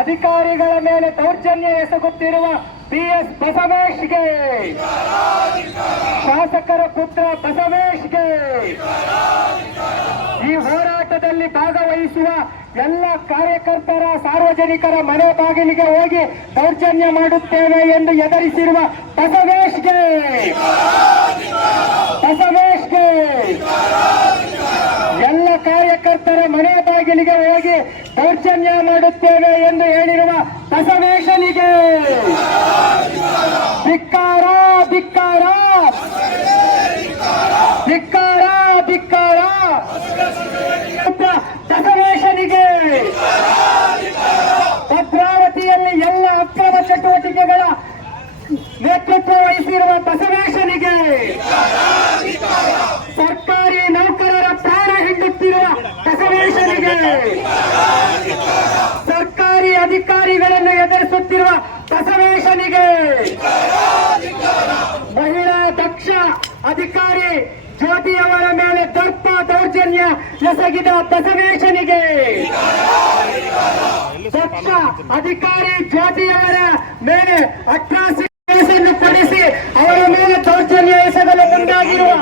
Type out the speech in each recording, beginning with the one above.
ಅಧಿಕಾರಿಗಳ ಮೇಲೆ ದೌರ್ಜನ್ಯ ಎಸಗುತ್ತಿರುವ ಬಿಎಸ್ ಬಸವೇಶ್ಗೆ. ಶಾಸಕರ ಪುತ್ರ ಬಸವೇಶ್ಗೆ. ಈ ಹೋರಾಟದಲ್ಲಿ ಭಾಗವಹಿಸುವ ಎಲ್ಲ ಕಾರ್ಯಕರ್ತರ ಸಾರ್ವಜನಿಕರ ಮನೆ ಬಾಗಿಲಿಗೆ ಹೋಗಿ ದೌರ್ಜನ್ಯ ಮಾಡುತ್ತೇವೆ ಎಂದು ಎದರಿಸಿರುವ ಬಸವೇಶ್ಗೆ ಎಲ್ಲ ಕಾರ್ಯಕರ್ತರ ಮನೆ ಬಾಗಿಲಿಗೆ ಹೋಗಿ ದೌರ್ಜನ್ಯ ಮಾಡುತ್ತೇವೆ ಎಂದು ಹೇಳಿರುವ ಬಸವೇಶನಿಗೆ. ಧಿಕ್ಕಾರ ಧಿಕ್ಕಾರ. ಧಿಕ್ಕಾರ ಧಿಕ್ಕಾರ. ಬಸವೇಶನಿಗೆ. ಭದ್ರಾವತಿಯಲ್ಲಿ ಎಲ್ಲ ಅಕ್ರಮ ಚಟುವಟಿಕೆಗಳ ನೇತೃತ್ವ ವಹಿಸಿರುವ ಬಸವೇಶನಿಗೆ. ಬಸವೇಶನಿಗೆ ಮಹಿಳಾ ದಕ್ಷ ಅಧಿಕಾರಿ ಜ್ಯೋತಿಯವರ ಮೇಲೆ ದರ್ಪ ದೌರ್ಜನ್ಯ ಎಸಗಿದ ಬಸವೇಶನಿಗೆ ದಕ್ಷ ಅಧಿಕಾರಿ ಜ್ಯೋತಿಯವರ ಮೇಲೆ ಅಟ್ರಾಸಿ ಪಡಿಸಿ ಅವರ ಮೇಲೆ ದೌರ್ಜನ್ಯ ಎಸಗಲು ಮುಂದಾಗಿರುವ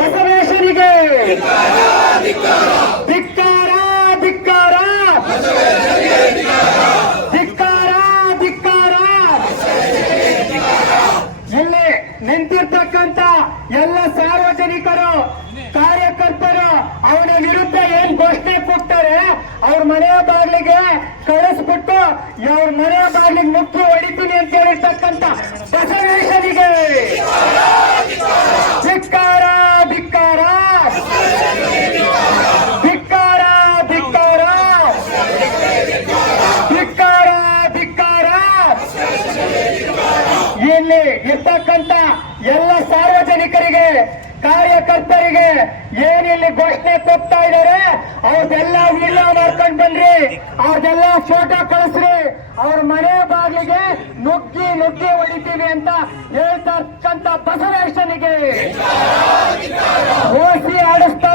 ಬಸವೇಶನಿಗೆ ಧಿಕ್ಕಾರ ಧಿಕ್ಕಾರ ಧಿಕ್ಕಾರ ಧಿಕ್ಕಾರ ಇಲ್ಲಿ ನಿಂತಿರ್ತಕ್ಕಂತ ಎಲ್ಲ ಸಾರ್ವಜನಿಕರು, ಕಾರ್ಯಕರ್ತರು, ಅವನ ವಿರುದ್ಧ ಏನ್ ಘೋಷಣೆ ಕೊಡ್ತಾರೆ, ಅವ್ರ ಮನೆಯ ಬಾಗಿಲಿಗೆ ಕಳಿಸ್ಬಿಟ್ಟು ಅವ್ರ ಮನೆಯ ಬಾಗಿಲಿಗೆ ಮುಖ್ಯ ಹೊಡಿತೀನಿ ಅಂತ ಹೇಳಿರ್ತಕ್ಕಂತ ಬಸವೇಶನಿಗೆ ಧಿಕ್ಕಾರ ಧಿಕ್ಕಾರ ಧಿಕ್ಕಾರ ಧಿಕ್ಕಾರ ಧಿಕ್ಕಾರ ಧಿಕ್ಕಾರ ಇಲ್ಲಿ ಇರ್ತಕ್ಕಂತ ಎಲ್ಲ ಸಾರ್ವಜನಿಕರಿಗೆ ಕಾರ್ಯಕರ್ತರಿಗೆ ಏನಿಲ್ಲಿ ಘೋಷಣೆ ಕೊಡ್ತಾ ಇದಾರೆ ಅವ್ರದೆಲ್ಲ ವಿಡಿಯೋ ಮಾಡ್ಕೊಂಡ್ ಬನ್ರಿ ಅವ್ರದೆಲ್ಲ ಫೋಟೋ ಕಳಿಸ್ರಿ ಅವ್ರ ಮನೆ ಬಾಗಿಲಿಗೆ ನುಗ್ಗಿ ನುಗ್ಗಿ ಹೊಡಿತೀವಿ ಅಂತ ಹೇಳ್ತಕ್ಕಂತ ಬಸವೇಶನಿಗೆ ಓಸಿ ಆಡಿಸ್ತಾ